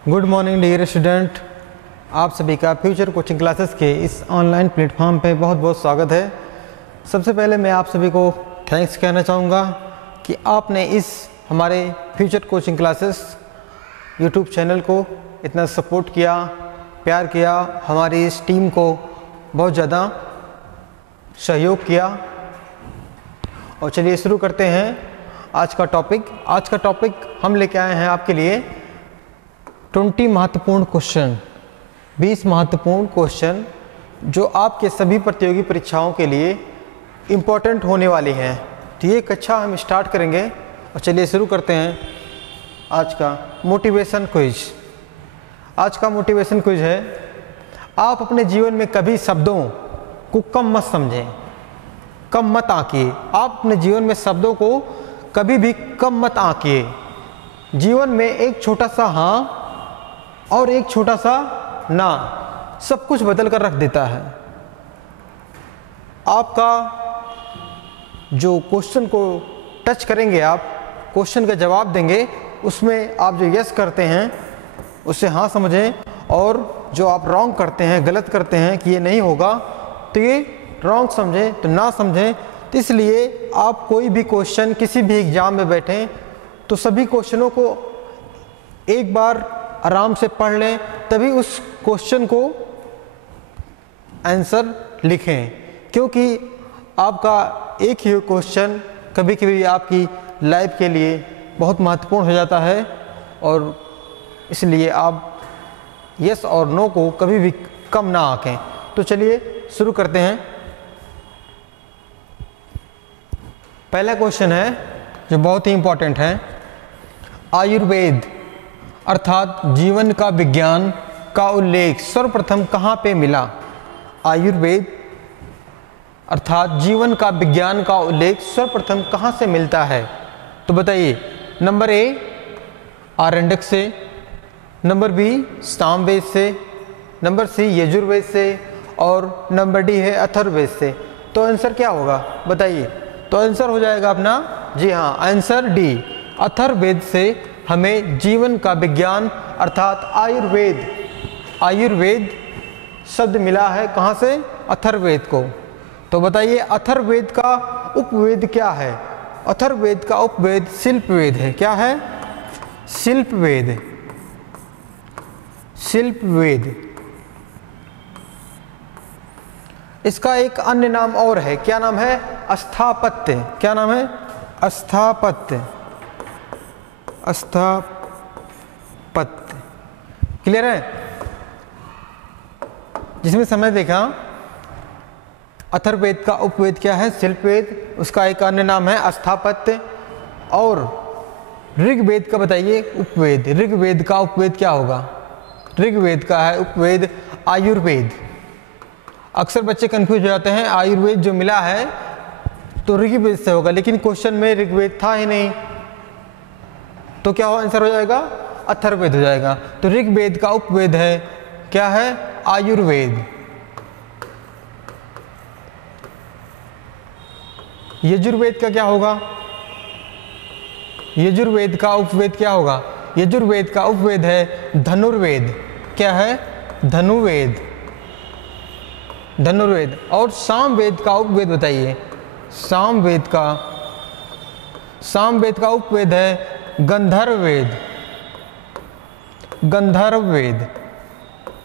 Good morning dear student, आप सभी का फ्यूचर कोचिंग क्लासेस के इस ऑनलाइन प्लेटफॉर्म पे बहुत बहुत स्वागत है। सबसे पहले मैं आप सभी को थैंक्स कहना चाहूँगा कि आपने इस हमारे future coaching classes YouTube channel को इतना सपोर्ट किया, प्यार किया, हमारी इस टीम को बहुत ज़्यादा सहयोग किया। और चलिए शुरू करते हैं आज का टॉपिक हम लेके आए हैं आपके लिए 20 महत्वपूर्ण क्वेश्चन, 20 महत्वपूर्ण क्वेश्चन जो आपके सभी प्रतियोगी परीक्षाओं के लिए इम्पोर्टेंट होने वाली हैं। तो ये कक्षा हम स्टार्ट करेंगे और चलिए शुरू करते हैं आज का मोटिवेशन क्विज। आज का मोटिवेशन क्विज है, आप अपने जीवन में कभी शब्दों को कम मत समझें, कम मत आंकिए। आप अपने जीवन में शब्दों को कभी भी कम मत आंकिए। जीवन में एक छोटा सा हाँ और एक छोटा सा ना सब कुछ बदल कर रख देता है। आपका जो क्वेश्चन को टच करेंगे, आप क्वेश्चन का जवाब देंगे, उसमें आप जो यस करते हैं उसे हाँ समझें, और जो आप रॉन्ग करते हैं, गलत करते हैं कि ये नहीं होगा, तो ये रॉन्ग समझें, तो ना समझें। तो इसलिए आप कोई भी क्वेश्चन किसी भी एग्ज़ाम में बैठें तो सभी क्वेश्चनों को एक बार आराम से पढ़ लें, तभी उस क्वेश्चन को आंसर लिखें, क्योंकि आपका एक ही क्वेश्चन कभी कभी आपकी लाइफ के लिए बहुत महत्वपूर्ण हो जाता है, और इसलिए आप यस और नो को कभी भी कम ना आंकें। तो चलिए शुरू करते हैं। पहला क्वेश्चन है जो बहुत ही इम्पोर्टेंट है, आयुर्वेद अर्थात जीवन का विज्ञान का उल्लेख सर्वप्रथम कहाँ पे मिला? आयुर्वेद अर्थात जीवन का विज्ञान का उल्लेख सर्वप्रथम कहाँ से मिलता है? तो बताइए। नंबर ए आरण्यक से, नंबर बी सामवेद से, नंबर सी यजुर्वेद से, और नंबर डी है अथर्ववेद से। तो आंसर क्या होगा बताइए? तो आंसर हो जाएगा अपना, जी हाँ, आंसर डी, अथर्ववेद से हमें जीवन का विज्ञान अर्थात आयुर्वेद शब्द मिला है। कहाँ से? अथर्ववेद को। तो बताइए अथर्ववेद का उपवेद क्या है? अथर्ववेद का उपवेद शिल्पवेद है। क्या है? शिल्पवेद। इसका एक अन्य नाम और है। क्या नाम है? अस्थापत्य। क्या नाम है? अस्थापत्य। क्लियर है? जिसमें समय देखा, अथर्ववेद का उपवेद क्या है? शिल्पवेद। उसका एक अन्य नाम है अस्थापत्य। और ऋग्वेद का बताइए उपवेद। ऋग्वेद का उपवेद क्या होगा? ऋग्वेद का है उपवेद आयुर्वेद। अक्सर बच्चे कंफ्यूज हो जाते हैं, आयुर्वेद जो मिला है तो ऋग्वेद से होगा, लेकिन क्वेश्चन में ऋग्वेद था ही नहीं, तो क्या हो आंसर हो जाएगा? अथर्ववेद हो जाएगा। तो ऋग्वेद का उपवेद है, क्या है? आयुर्वेद। यजुर्वेद का क्या होगा? यजुर्वेद का उपवेद क्या होगा? यजुर्वेद का उपवेद है धनुर्वेद। क्या है? धनुर्वेद। और सामवेद का उपवेद बताइए। सामवेद का उपवेद है गंधर्ववेद।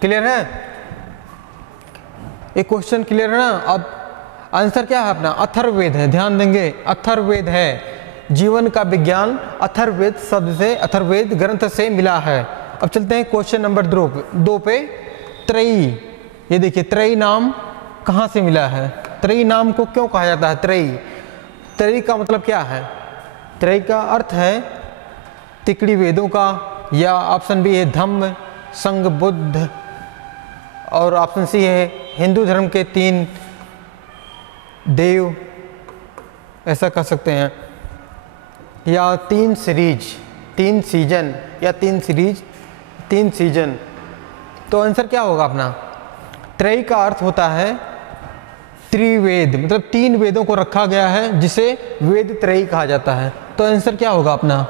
क्लियर है? एक क्वेश्चन क्लियर है ना? अब आंसर क्या है अपना? अथर्ववेद है। ध्यान देंगे, अथर्ववेद है। जीवन का विज्ञान अथर्ववेद शब्द से, अथर्ववेद ग्रंथ से मिला है। अब चलते हैं क्वेश्चन नंबर 2 पे। त्रयी, ये देखिए, त्रयी नाम कहाँ से मिला है? त्रयी नाम को क्यों कहा जाता है त्रयी का मतलब क्या है? त्रयी का अर्थ है तिकड़ी वेदों का, या ऑप्शन बी है धम्म, संग, बुद्ध, और ऑप्शन सी है हिंदू धर्म के 3 देव, ऐसा कह सकते हैं, या 3 सीजन। तो आंसर क्या होगा अपना? त्रयी का अर्थ होता है त्रिवेद, मतलब 3 वेदों को रखा गया है जिसे वेद त्रयी कहा जाता है। तो आंसर क्या होगा अपना?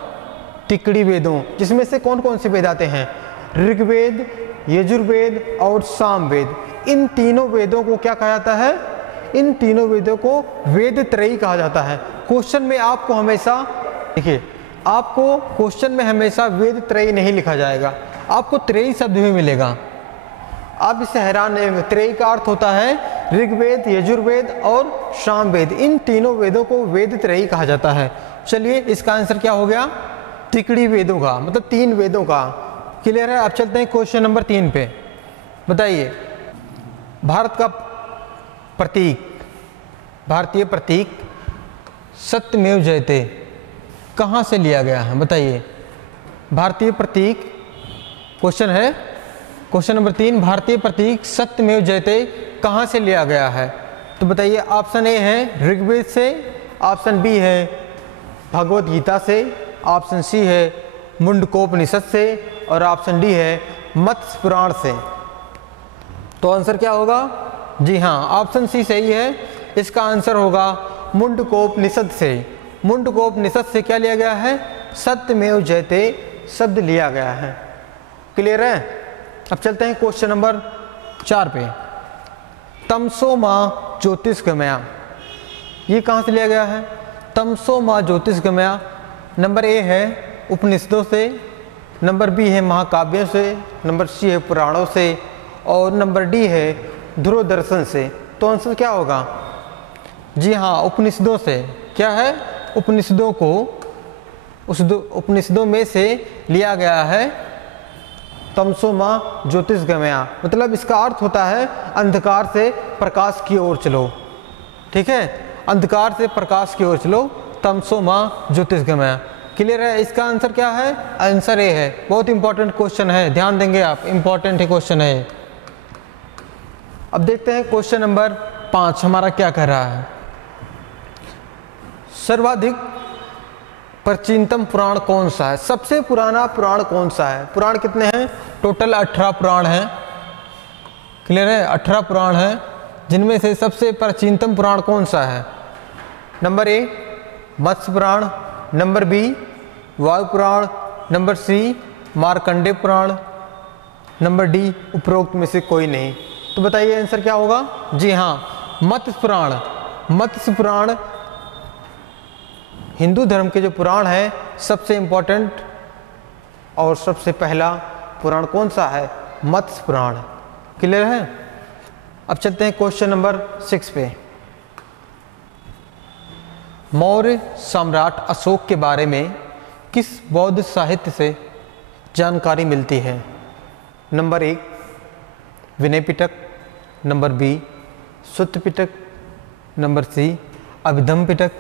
तिकड़ी वेदों। जिसमें से कौन कौन से वेद आते हैं? ऋग्वेद, यजुर्वेद और सामवेद। इन तीनों वेदों को क्या कहा जाता है? इन तीनों वेदों को वेद त्रयी कहा जाता है। क्वेश्चन में आपको हमेशा देखिए, आपको क्वेश्चन में हमेशा वेद त्रयी नहीं लिखा जाएगा, आपको त्रयी शब्द भी मिलेगा। आप इससे हैरान नहीं होंगे। त्रयी का अर्थ होता है ऋग्वेद, यजुर्वेद और सामवेद। इन तीनों वेदों को वेद त्रयी कहा जाता है। चलिए, इसका आंसर क्या हो गया? त्रिकड़ी वेदों का, मतलब 3 वेदों का। क्लियर है? अब चलते हैं क्वेश्चन नंबर 3 पे। बताइए, भारत का प्रतीक, भारतीय प्रतीक सत्यमेव जयते कहाँ से लिया गया है? बताइए, भारतीय प्रतीक, क्वेश्चन है क्वेश्चन नंबर 3, भारतीय प्रतीक सत्यमेव जयते कहाँ से लिया गया है? तो बताइए, ऑप्शन ए है ऋग्वेद से, ऑप्शन बी है भगवत गीता से, ऑप्शन सी है मुंडकोपनिषद से और ऑप्शन डी है मत्स्य पुराण से। तो आंसर क्या होगा? जी हाँ, ऑप्शन सी सही है। इसका आंसर होगा मुंडकोपनिषद से। मुंडकोपनिषद से क्या लिया गया है? सत्यमेव जयते शब्द लिया गया है। क्लियर है? अब चलते हैं क्वेश्चन नंबर 4 पे। तमसो माँ ज्योतिषगमया, ये कहाँ से लिया गया है? तमसो माँ ज्योतिषगमया नंबर ए है उपनिषदों से, नंबर बी है महाकाव्यों से, नंबर सी है पुराणों से और नंबर डी है ध्रुव दर्शन से। तो आंसर क्या होगा? जी हाँ, उपनिषदों से। क्या है? उपनिषदों को, उस उपनिषदों में से लिया गया है तमसो माँ ज्योतिषगमया। मतलब इसका अर्थ होता है अंधकार से प्रकाश की ओर चलो। ठीक है? अंधकार से प्रकाश की ओर चलो, तमसो माँ ज्योतिषगमया। क्लियर है? इसका आंसर क्या है? आंसर ए है। बहुत इंपॉर्टेंट क्वेश्चन है, ध्यान देंगे आप, इंपॉर्टेंट है क्वेश्चन है। अब देखते हैं क्वेश्चन नंबर 5 हमारा क्या कह रहा है। सर्वाधिक प्राचीनतम पुराण कौन सा है? सबसे पुराना पुराण कौन सा है? पुराण कितने हैं? टोटल 18 पुराण हैं। क्लियर है? 18 पुराण हैं, जिनमें से सबसे प्राचीनतम पुराण कौन सा है? Number A Matsya Purana, number B Vayu Purana, number C Markandeya Purana, number D उपरोक्त में से कोई नहीं। तो बताइए आंसर क्या होगा? जी हाँ, मत्स्य पुराण। मत्स्य पुराण हिंदू धर्म के जो पुराण है सबसे इम्पोर्टेंट और सबसे पहला पुराण कौन सा है? मत्स्य पुराण। क्लियर है? अब चलते हैं क्वेश्चन नंबर 6 पे। मौर्य सम्राट अशोक के बारे में किस बौद्ध साहित्य से जानकारी मिलती है? Number 1 Vinaya Pitaka, number B सुत्त पिटक, नंबर सी अभिधम पिटक,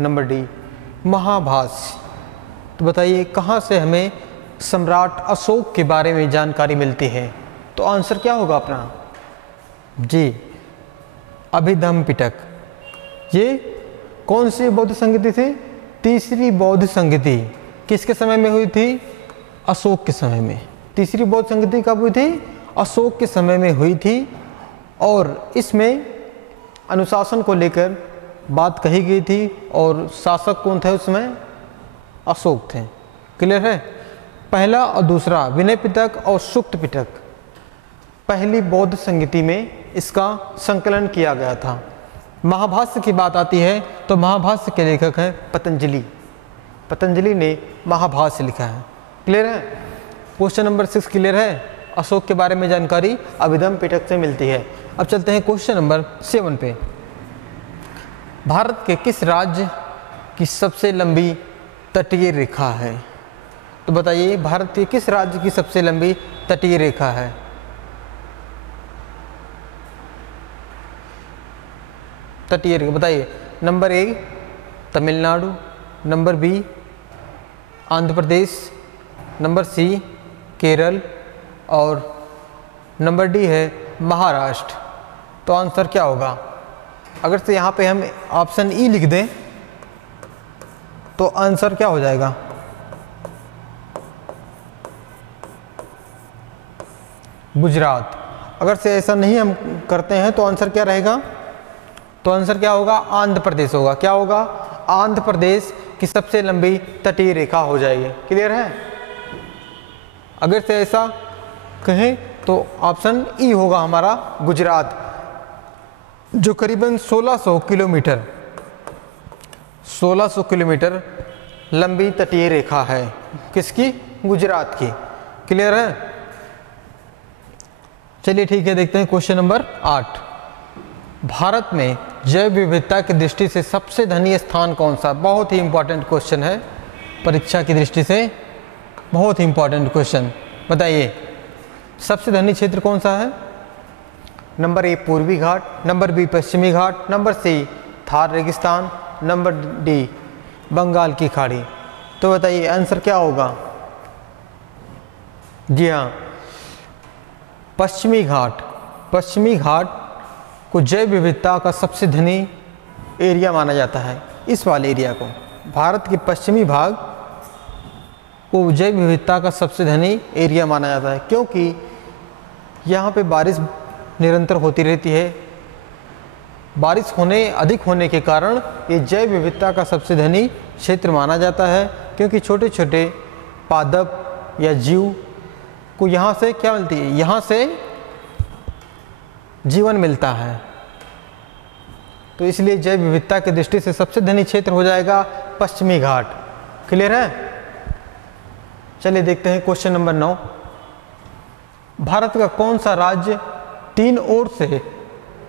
नंबर डी महाभाष्य। तो बताइए कहाँ से हमें सम्राट अशोक के बारे में जानकारी मिलती है? तो आंसर क्या होगा अपना? जी अभिधम पिटक। ये कौन सी बौद्ध संगति थी? तीसरी बौद्ध संगति। किसके समय में हुई थी? अशोक के समय में। तीसरी बौद्ध संगति कब हुई थी? अशोक के समय में हुई थी। और इसमें अनुशासन को लेकर बात कही गई थी और शासक कौन थे उसमें? अशोक थे। क्लियर है? पहला और दूसरा विनय पिटक और सुत्त पिटक पहली बौद्ध संगति में इसका संकलन किया गया था। महाभाष्य की बात आती है तो महाभाष्य के लेखक हैं पतंजलि। पतंजलि ने महाभाष्य लिखा है। क्लियर है? क्वेश्चन नंबर 6 क्लियर है? अशोक के बारे में जानकारी अभिधम पिटक से मिलती है। अब चलते हैं क्वेश्चन नंबर 7 पे। भारत के किस राज्य की सबसे लंबी तटीय रेखा है? तो बताइए भारत के किस राज्य की सबसे लंबी तटीय रेखा है? तटीय रेखा बताइए। Number A Tamil Nadu, number B Andhra Pradesh, number C Kerala और नंबर डी है महाराष्ट्र। तो आंसर क्या होगा? अगर से यहाँ पे हम ऑप्शन ई लिख दें तो आंसर क्या हो जाएगा? गुजरात। अगर से ऐसा नहीं हम करते हैं तो आंसर क्या रहेगा? तो आंसर क्या होगा? आंध्र प्रदेश होगा। क्या होगा? आंध्र प्रदेश की सबसे लंबी तटीय रेखा हो जाएगी। क्लियर है? अगर से ऐसा कहें तो ऑप्शन ई होगा हमारा गुजरात, जो करीबन 1600 किलोमीटर लंबी तटीय रेखा है। किसकी? गुजरात की। क्लियर है? चलिए ठीक है, देखते हैं क्वेश्चन नंबर 8। भारत में जैव विविधता की दृष्टि से सबसे धनी स्थान कौन सा? बहुत ही इंपॉर्टेंट क्वेश्चन है, परीक्षा की दृष्टि से बहुत ही इंपॉर्टेंट क्वेश्चन। बताइए सबसे धनी क्षेत्र कौन सा है? नंबर ए पूर्वी घाट, नंबर बी पश्चिमी घाट, नंबर सी थार रेगिस्तान, नंबर डी बंगाल की खाड़ी। तो बताइए आंसर क्या होगा? जी हाँ, पश्चिमी घाट। पश्चिमी घाट को जैव विविधता का सबसे धनी एरिया माना जाता है। इस वाले एरिया को, भारत के पश्चिमी भाग को जैव विविधता का सबसे धनी एरिया माना जाता है, क्योंकि यहाँ पे बारिश निरंतर होती रहती है। बारिश अधिक होने के कारण ये जैव विविधता का सबसे धनी क्षेत्र माना जाता है, क्योंकि छोटे छोटे पादप या जीव को यहाँ से क्या मिलती है? यहाँ से जीवन मिलता है। तो इसलिए जैव विविधता की दृष्टि से सबसे धनी क्षेत्र हो जाएगा पश्चिमी घाट। क्लियर है? चलिए देखते हैं क्वेश्चन नंबर 9। भारत का कौन सा राज्य तीन ओर से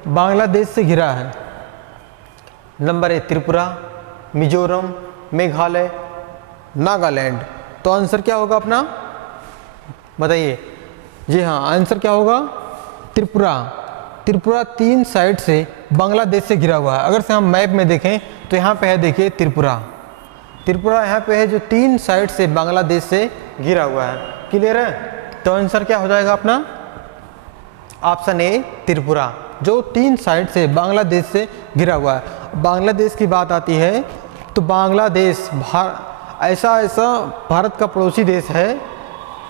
बांग्लादेश से घिरा है? नंबर ए त्रिपुरा, मिजोरम, मेघालय, नागालैंड। तो आंसर क्या होगा अपना? बताइए। जी हाँ, आंसर क्या होगा? त्रिपुरा। त्रिपुरा तीन साइड से बांग्लादेश से घिरा हुआ है। अगर से हम मैप में देखें तो यहाँ पे है, देखिए त्रिपुरा। त्रिपुरा यहाँ पे है जो तीन साइड से बांग्लादेश से घिरा हुआ है। क्लियर है? तो आंसर क्या हो जाएगा अपना? ऑप्शन ए त्रिपुरा, जो तीन साइड से बांग्लादेश से घिरा हुआ है। बांग्लादेश की बात आती है तो बांग्लादेश ऐसा भारत का पड़ोसी देश है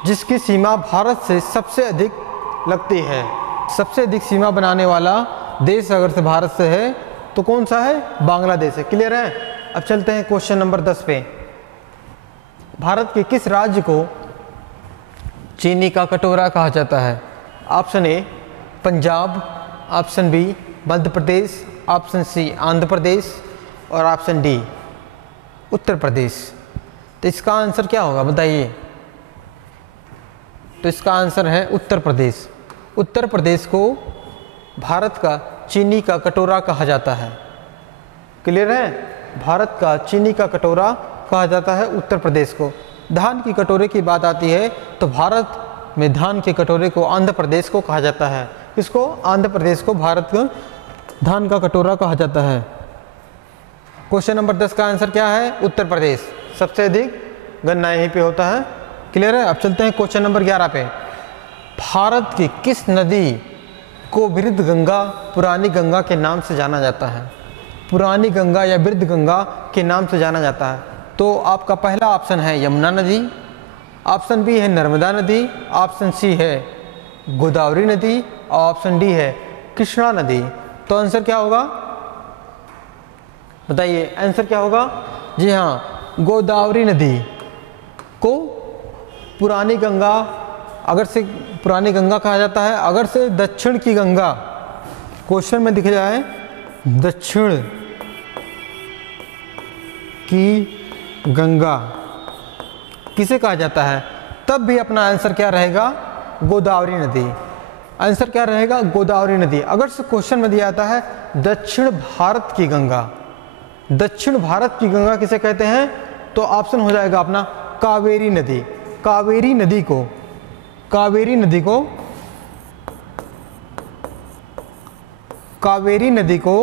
जिसकी सीमा भारत से सबसे अधिक लगती है। सबसे अधिक सीमा बनाने वाला देश अगर से भारत से है तो कौन सा है? बांग्लादेश है। क्लियर है? अब चलते हैं क्वेश्चन नंबर 10 पे। भारत के किस राज्य को चीनी का कटोरा कहा जाता है? Option A Punjab, option B Madhya Pradesh, option C Andhra Pradesh और ऑप्शन डी उत्तर प्रदेश। तो इसका आंसर क्या होगा? बताइए। तो इसका आंसर है उत्तर प्रदेश। उत्तर प्रदेश को भारत का चीनी का कटोरा कहा जाता है। क्लियर है? भारत का चीनी का कटोरा कहा जाता है उत्तर प्रदेश को। धान की कटोरे की बात आती है तो भारत में धान के कटोरे को आंध्र प्रदेश को कहा जाता है। इसको आंध्र प्रदेश को भारत का धान का कटोरा कहा जाता है। क्वेश्चन नंबर 10 का आंसर क्या है? उत्तर प्रदेश। सबसे अधिक गन्ना यहीं पे होता है। क्लियर है? अब चलते हैं क्वेश्चन नंबर 11 पे। भारत की किस नदी को वृद्ध गंगा, पुरानी गंगा के नाम से जाना जाता है? पुरानी गंगा या वृद्ध गंगा के नाम से जाना जाता है। तो आपका पहला ऑप्शन है यमुना नदी, ऑप्शन बी है नर्मदा नदी, ऑप्शन सी है गोदावरी नदी और ऑप्शन डी है कृष्णा नदी। तो आंसर क्या होगा? बताइए आंसर क्या होगा? जी हाँ, गोदावरी नदी को पुरानी गंगा, अगर से पुरानी गंगा कहा जाता है। अगर से दक्षिण की गंगा क्वेश्चन में दिख जाए, दक्षिण की गंगा किसे कहा जाता है, तब भी अपना आंसर क्या रहेगा? गोदावरी नदी। आंसर क्या रहेगा? गोदावरी नदी। अगर से क्वेश्चन में दिया आता है दक्षिण भारत की गंगा, दक्षिण भारत की गंगा किसे कहते हैं? तो ऑप्शन हो जाएगा अपना कावेरी नदी। कावेरी नदी को कावेरी नदी को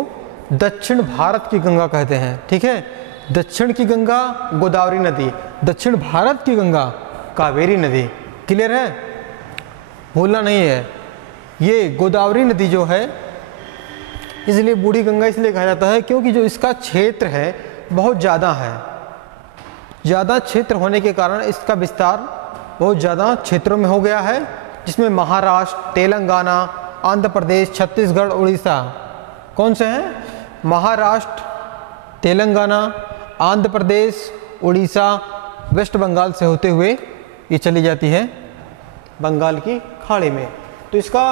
दक्षिण भारत की गंगा कहते हैं। ठीक है? दक्षिण की गंगा गोदावरी नदी, दक्षिण भारत की गंगा कावेरी नदी। क्लियर है? भूलना नहीं है। ये गोदावरी नदी जो है, इसलिए बूढ़ी गंगा इसलिए कहा जाता है क्योंकि जो इसका क्षेत्र है बहुत ज़्यादा है। ज़्यादा क्षेत्र होने के कारण इसका विस्तार बहुत ज़्यादा क्षेत्रों में हो गया है, जिसमें महाराष्ट्र, तेलंगाना, आंध्र प्रदेश, छत्तीसगढ़, उड़ीसा कौन से हैं? महाराष्ट्र, तेलंगाना, आंध्र प्रदेश, उड़ीसा, वेस्ट बंगाल से होते हुए ये चली जाती है बंगाल की खाड़ी में। तो इसका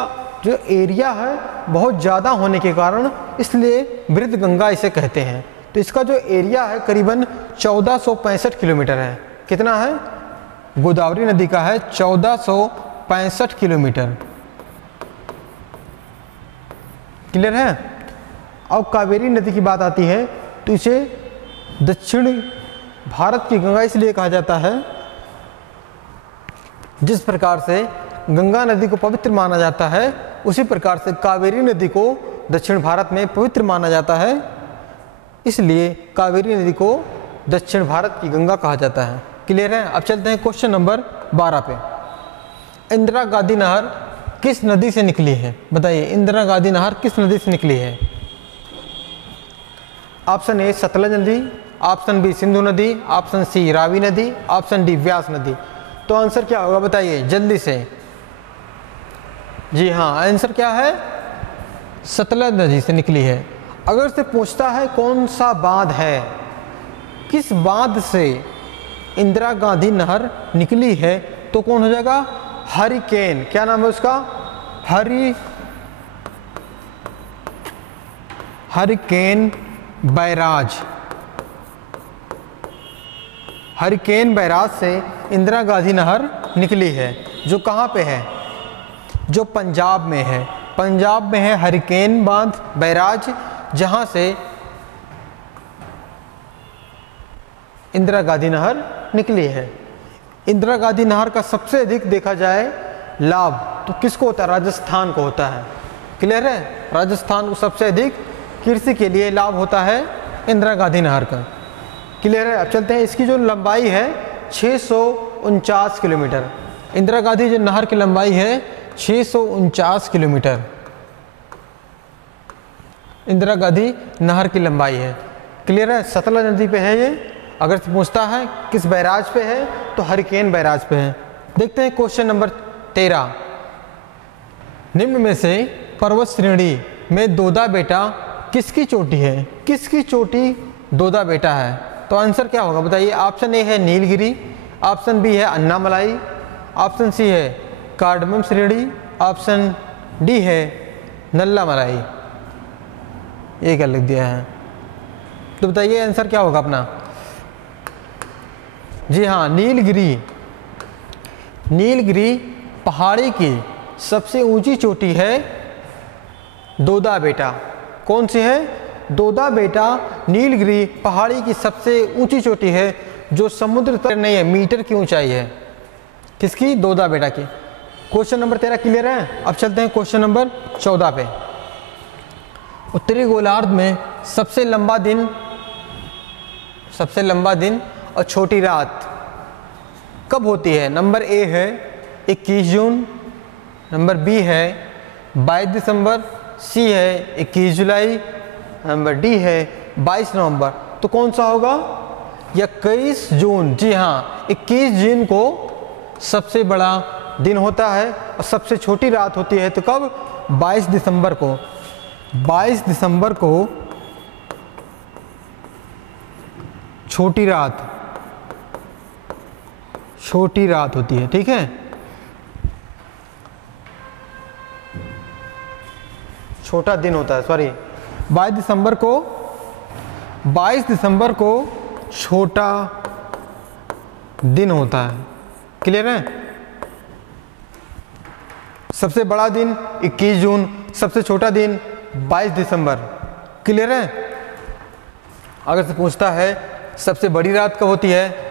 जो एरिया है बहुत ज़्यादा होने के कारण इसलिए वृद्ध गंगा इसे कहते हैं। तो इसका जो एरिया है करीबन 1465 किलोमीटर है। कितना है? गोदावरी नदी का है 1465 किलोमीटर। क्लियर है? अब कावेरी नदी की बात आती है तो इसे दक्षिण भारत की गंगा इसलिए कहा जाता है, जिस प्रकार से गंगा नदी को पवित्र माना जाता है उसी प्रकार से कावेरी नदी को दक्षिण भारत में पवित्र माना जाता है, इसलिए कावेरी नदी को दक्षिण भारत की गंगा कहा जाता है। क्लियर है? अब चलते हैं क्वेश्चन नंबर 12 पे। इंदिरा गांधी नहर किस नदी से निकली है? बताइए, इंदिरा गांधी नहर किस नदी से निकली है? ऑप्शन ए सतलज नदी, ऑप्शन बी सिंधु नदी, ऑप्शन सी रावी नदी, ऑप्शन डी व्यास नदी। तो आंसर क्या होगा बताइए जल्दी से। जी हाँ, आंसर क्या है? सतलज नदी से निकली है। अगर से पूछता है कौन सा बांध है, किस बांध से इंदिरा गांधी नहर निकली है, तो कौन हो जाएगा? हरिकेन। क्या नाम है उसका? Hurricane barrage. हरिकेन बैराज से इंदिरा गांधी नहर निकली है, जो कहाँ पे है? जो पंजाब में है। पंजाब में है हरिकेन बांध बैराज, जहाँ से इंदिरा गांधी नहर निकली है। इंदिरा गांधी नहर का सबसे अधिक देखा जाए लाभ तो किसको होता है? राजस्थान को होता है। क्लियर है? राजस्थान को सबसे अधिक कृषि के लिए लाभ होता है इंदिरा गांधी नहर का। क्लियर है? अब चलते हैं, इसकी जो लंबाई है 649 किलोमीटर। इंदिरा गांधी जो नहर की लंबाई है 649 किलोमीटर इंदिरा गांधी नहर की लंबाई है। क्लियर है? सतलज नदी पे है ये। अगर पूछता है किस बैराज पे है तो हरिकेन बैराज पे है। देखते हैं क्वेश्चन नंबर 13। निम्न में से पर्वत श्रेणी में दोदा बेटा किसकी चोटी है? किसकी चोटी दोदा बेटा है? तो आंसर क्या होगा बताइए। ऑप्शन ए है नीलगिरी, ऑप्शन बी है अन्नामलाई, ऑप्शन सी है कार्डमम श्रेणी, ऑप्शन डी है नल्लामलाई। ये क्या लिख दिया है? तो बताइए आंसर क्या होगा अपना। जी हाँ, नीलगिरी। नीलगिरी पहाड़ी की सबसे ऊंची चोटी है दोदा बेटा। कौन सी है? दोदा बेटा नीलगिरी पहाड़ी की सबसे ऊंची चोटी है, जो समुद्र तक नहीं है, मीटर की ऊंचाई है। किसकी? दोदा बेटा की। क्वेश्चन नंबर 13 क्लियर है? अब चलते हैं क्वेश्चन नंबर 14 पे। उत्तरी गोलार्ध में सबसे लंबा दिन और छोटी रात कब होती है? नंबर ए है 21 जून, नंबर बी है 22 दिसंबर, सी है 21 जुलाई, नंबर डी है 22 नवंबर। तो कौन सा होगा? 21 जून। जी हाँ, 21 जून को सबसे बड़ा दिन होता है और सबसे छोटी रात होती है। तो कब? 22 दिसंबर को। 22 दिसंबर को छोटी रात होती है। ठीक है, छोटा दिन होता है, सॉरी 22 दिसंबर को छोटा दिन होता है। क्लियर है? सबसे बड़ा दिन 21 जून, सबसे छोटा दिन 22 दिसंबर। क्लियर है? अगर से पूछता है सबसे बड़ी रात कब होती है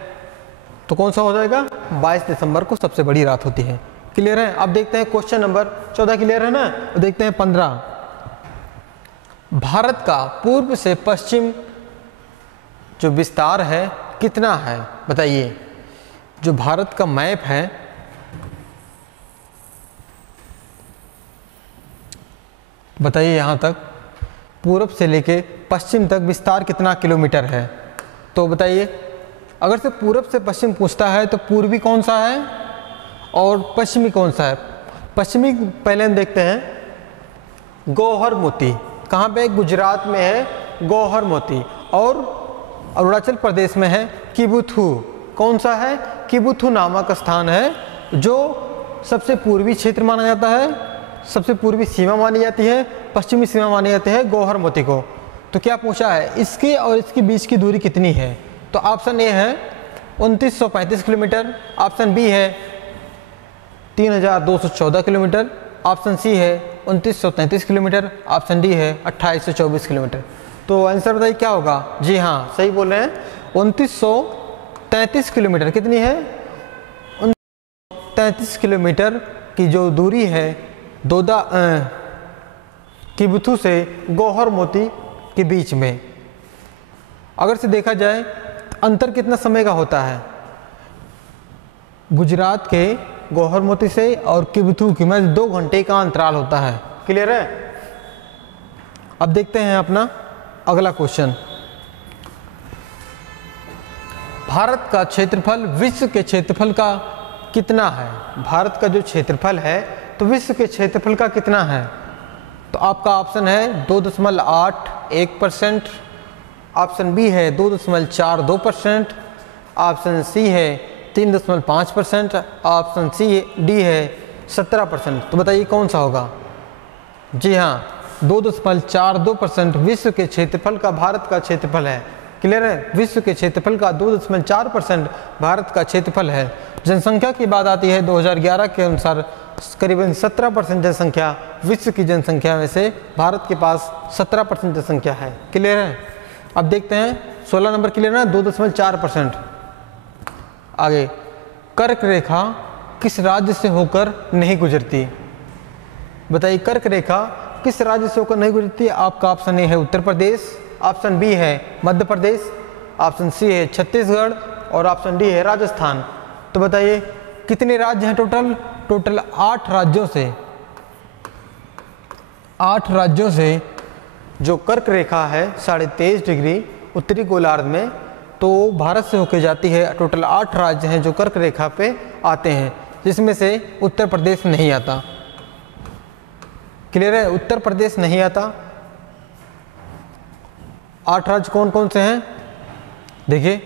तो कौन सा हो जाएगा? 22 दिसंबर को सबसे बड़ी रात होती है। क्लियर है? अब देखते हैं क्वेश्चन नंबर 14 क्लियर है ना? देखते हैं 15। भारत का पूर्व से पश्चिम जो विस्तार है कितना है? बताइए। जो भारत का मैप है, बताइए यहाँ तक पूर्व से लेके पश्चिम तक विस्तार कितना किलोमीटर है? तो बताइए। अगर से पूर्व से पश्चिम पूछता है तो पूर्वी कौन सा है और पश्चिमी कौन सा है? पश्चिमी पहले हम देखते हैं गौहर मोती। कहाँ पे? गुजरात में है गौहर मोती, और अरुणाचल प्रदेश में है किबुथु। कौन सा है? किबुथु नामक स्थान है जो सबसे पूर्वी क्षेत्र माना जाता है, सबसे पूर्वी सीमा मानी जाती है, पश्चिमी सीमा मानी जाती है गौहर मोती को। तो क्या पूछा है, इसके और इसके बीच की दूरी कितनी है? तो ऑप्शन ए है 2935 किलोमीटर, ऑप्शन बी है 3214 किलोमीटर, ऑप्शन सी है 2933 किलोमीटर, ऑप्शन डी है 2824 किलोमीटर। तो आंसर बताइए क्या होगा? जी हाँ, सही बोल रहे हैं, 2933 किलोमीटर। कितनी है? 33 किलोमीटर की जो दूरी है दोदा किबुथु से गौहर मोती के बीच में। अगर से देखा जाए अंतर कितना समय का होता है? गुजरात के गौहर मोती से और किबुथु की में 2 घंटे का अंतराल होता है। क्लियर है? अब देखते हैं अपना अगला क्वेश्चन। भारत का क्षेत्रफल विश्व के क्षेत्रफल का कितना है? भारत का जो क्षेत्रफल है तो विश्व के क्षेत्रफल का कितना है? तो आपका ऑप्शन है 2.81%, ऑप्शन बी है 2.42%, ऑप्शन सी है 3.5%, ऑप्शन सी डी है 17%। तो बताइए कौन सा होगा? जी हाँ, 2.42% विश्व के क्षेत्रफल का भारत का क्षेत्रफल है। क्लियर है? विश्व के क्षेत्रफल का 2.4% भारत का क्षेत्रफल है। जनसंख्या की बात आती है 2011 के अनुसार करीबन 17% जनसंख्या विश्व की जनसंख्या में से भारत के पास 17% जनसंख्या है। क्लियर है? अब देखते हैं 16 नंबर क्लियर है, 2.4%। आगे, कर्क रेखा किस राज्य से होकर नहीं गुजरती? बताइए कर्क रेखा किस राज्य से होकर नहीं गुजरती? आपका ऑप्शन ए है उत्तर प्रदेश, ऑप्शन बी है मध्य प्रदेश, ऑप्शन सी है छत्तीसगढ़ और ऑप्शन डी है राजस्थान। तो बताइए कितने राज्य हैं टोटल? टोटल 8 राज्यों से जो कर्क रेखा है 23.5 डिग्री उत्तरी गोलार्ध में, तो भारत से होकर जाती है। टोटल 8 राज्य हैं जो कर्क रेखा पे आते हैं, जिसमें से उत्तर प्रदेश नहीं आता। क्लियर है? उत्तर प्रदेश नहीं आता। 8 राज्य कौन कौन से हैं? देखिए,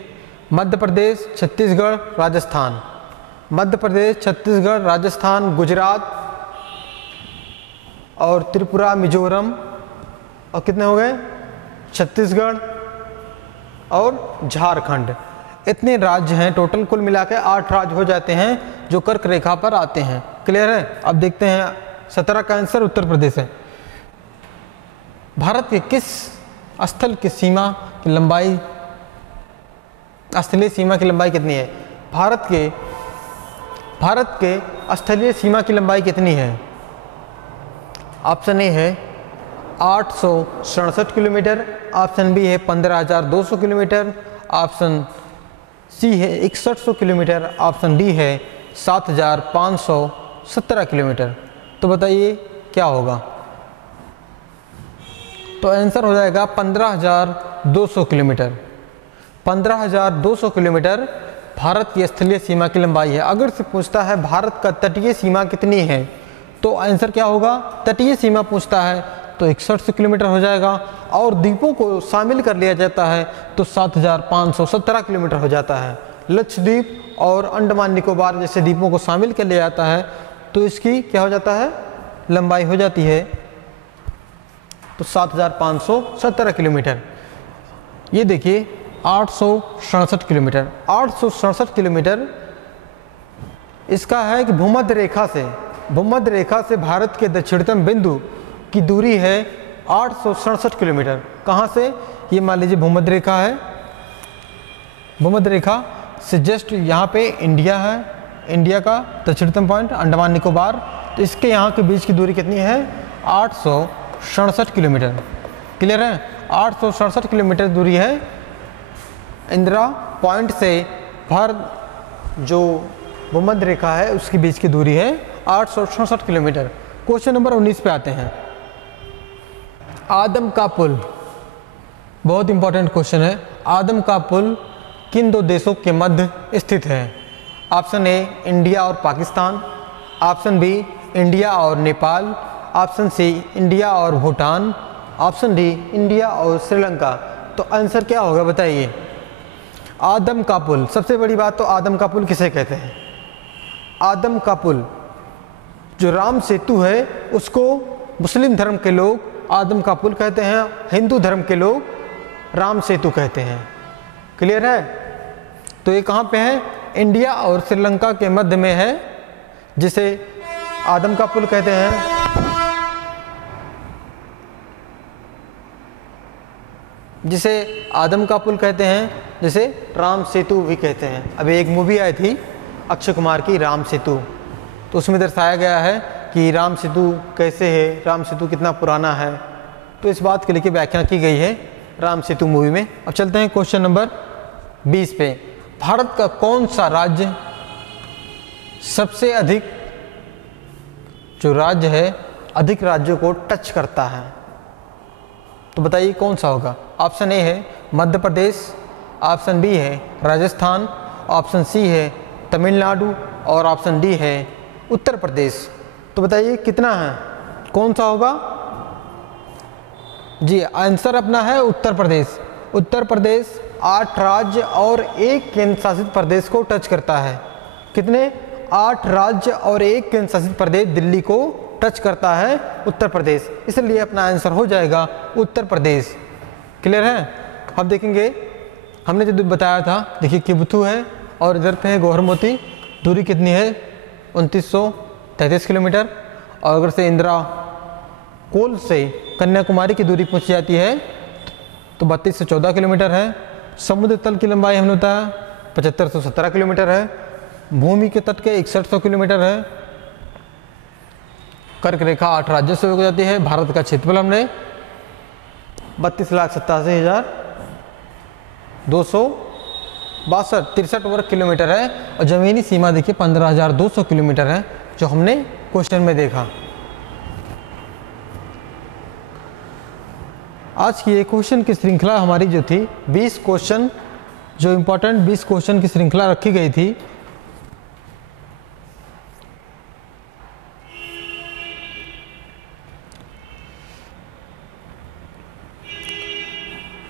मध्य प्रदेश, छत्तीसगढ़, राजस्थान। मध्य प्रदेश, छत्तीसगढ़, राजस्थान, गुजरात और त्रिपुरा, मिजोरम, और कितने हो गए? छत्तीसगढ़ और झारखंड। इतने राज्य हैं टोटल, कुल मिला के 8 राज्य हो जाते हैं जो कर्क रेखा पर आते हैं। क्लियर है? अब देखते हैं 17 का आंसर उत्तर प्रदेश है। भारत के किस स्थल की सीमा की लंबाई, स्थलीय सीमा की लंबाई कितनी है? भारत के स्थलीय सीमा की लंबाई कितनी है? ऑप्शन ए है 867 किलोमीटर, ऑप्शन बी है 15,200 किलोमीटर, ऑप्शन सी है 6100 किलोमीटर, ऑप्शन डी है 7,517 किलोमीटर। तो बताइए क्या होगा? तो आंसर हो जाएगा 15,200 किलोमीटर। 15,200 किलोमीटर भारत की स्थलीय सीमा की लंबाई है। अगर से पूछता है भारत का तटीय सीमा कितनी है, तो आंसर क्या होगा? तटीय सीमा पूछता है तो 6100 किलोमीटर हो जाएगा, और द्वीपों को शामिल कर लिया जाता है तो 7,517 किलोमीटर हो जाता है। लक्षद्वीप और अंडमान निकोबार जैसे द्वीपों को शामिल कर लिया जाता है तो इसकी क्या हो जाता है? लंबाई हो जाती है तो 7,517 किलोमीटर। ये देखिए 867 किलोमीटर, 867 किलोमीटर इसका है कि भूमध्य रेखा से भारत के दक्षिणतम बिंदु की दूरी है 867 किलोमीटर। कहाँ से? ये मान लीजिए भूमध्य रेखा है, भूमध्य रेखा से जस्ट यहाँ पे इंडिया है, इंडिया का दक्षिणतम पॉइंट अंडमान निकोबार, तो इसके यहाँ के बीच की दूरी कितनी है? 867 किलोमीटर। क्लियर है? 867 किलोमीटर दूरी है इंदिरा पॉइंट से भारत जो भूमध्य रेखा है उसके बीच की दूरी है 867 किलोमीटर। क्वेश्चन नंबर 19 पे आते हैं। आदम का पुल, बहुत इंपॉर्टेंट क्वेश्चन है। आदम का पुल किन 2 देशों के मध्य स्थित है? ऑप्शन ए इंडिया और पाकिस्तान, ऑप्शन बी इंडिया और नेपाल, ऑप्शन सी इंडिया और भूटान, ऑप्शन डी इंडिया और श्रीलंका। तो आंसर क्या होगा बताइए? आदम का पुल, सबसे बड़ी बात तो आदम का पुल किसे कहते हैं? आदम का पुल जो राम सेतु है उसको मुस्लिम धर्म के लोग आदम का पुल कहते हैं, हिंदू धर्म के लोग राम सेतु कहते हैं। क्लियर है? तो ये कहाँ पे है? इंडिया और श्रीलंका के मध्य में है, जिसे आदम का पुल कहते हैं, जिसे आदम का पुल कहते हैं, जिसे राम सेतु भी कहते हैं। अभी एक मूवी आई थी अक्षय कुमार की, राम सेतु, तो उसमें दर्शाया गया है कि राम सेतु कैसे है, राम सेतु कितना पुराना है। तो इस बात के लिए व्याख्या की गई है राम सेतु मूवी में। अब चलते हैं क्वेश्चन नंबर 20 पे। भारत का कौन सा राज्य सबसे अधिक, जो राज्य है अधिक राज्यों को टच करता है? तो बताइए कौन सा होगा? ऑप्शन ए है मध्य प्रदेश, ऑप्शन बी है राजस्थान, ऑप्शन सी है तमिलनाडु और ऑप्शन डी है उत्तर प्रदेश। तो बताइए कितना है, कौन सा होगा? जी आंसर अपना है उत्तर प्रदेश। उत्तर प्रदेश 8 राज्य और 1 केंद्र शासित प्रदेश को टच करता है। कितने? 8 राज्य और 1 केंद्र शासित प्रदेश दिल्ली को टच करता है उत्तर प्रदेश, इसलिए अपना आंसर हो जाएगा उत्तर प्रदेश। क्लियर है? अब देखेंगे, हमने जो बताया था, देखिए किबुथु है और इधर पे है गौहरमोती, दूरी कितनी है? 2933 किलोमीटर। और अगर से इंदिरा कोल से कन्याकुमारी की दूरी पहुंच जाती है तो 32 से 14 किलोमीटर है। समुद्र तल की लंबाई हमने बताया 7517 किलोमीटर है। भूमि के तट के 6100 किलोमीटर है। कर्क रेखा 8 राज्यों से हो जाती है। भारत का क्षेत्रफल हमने 32,87,263 वर्ग किलोमीटर है और जमीनी सीमा देखिए 15,200 किलोमीटर है, जो हमने क्वेश्चन में देखा। आज की ये क्वेश्चन की श्रृंखला हमारी जो थी 20 क्वेश्चन, जो इम्पोर्टेंट 20 क्वेश्चन की श्रृंखला रखी गई थी,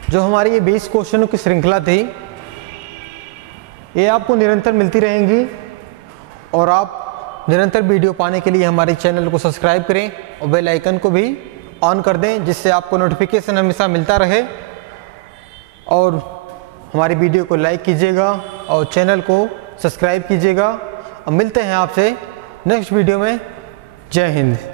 जो हमारी ये 20 क्वेश्चनों की श्रृंखला थी, ये आपको निरंतर मिलती रहेंगी। और आप निरंतर वीडियो पाने के लिए हमारे चैनल को सब्सक्राइब करें और बेल आइकन को भी ऑन कर दें, जिससे आपको नोटिफिकेशन हमेशा मिलता रहे। और हमारी वीडियो को लाइक कीजिएगा और चैनल को सब्सक्राइब कीजिएगा। और मिलते हैं आपसे नेक्स्ट वीडियो में। जय हिंद।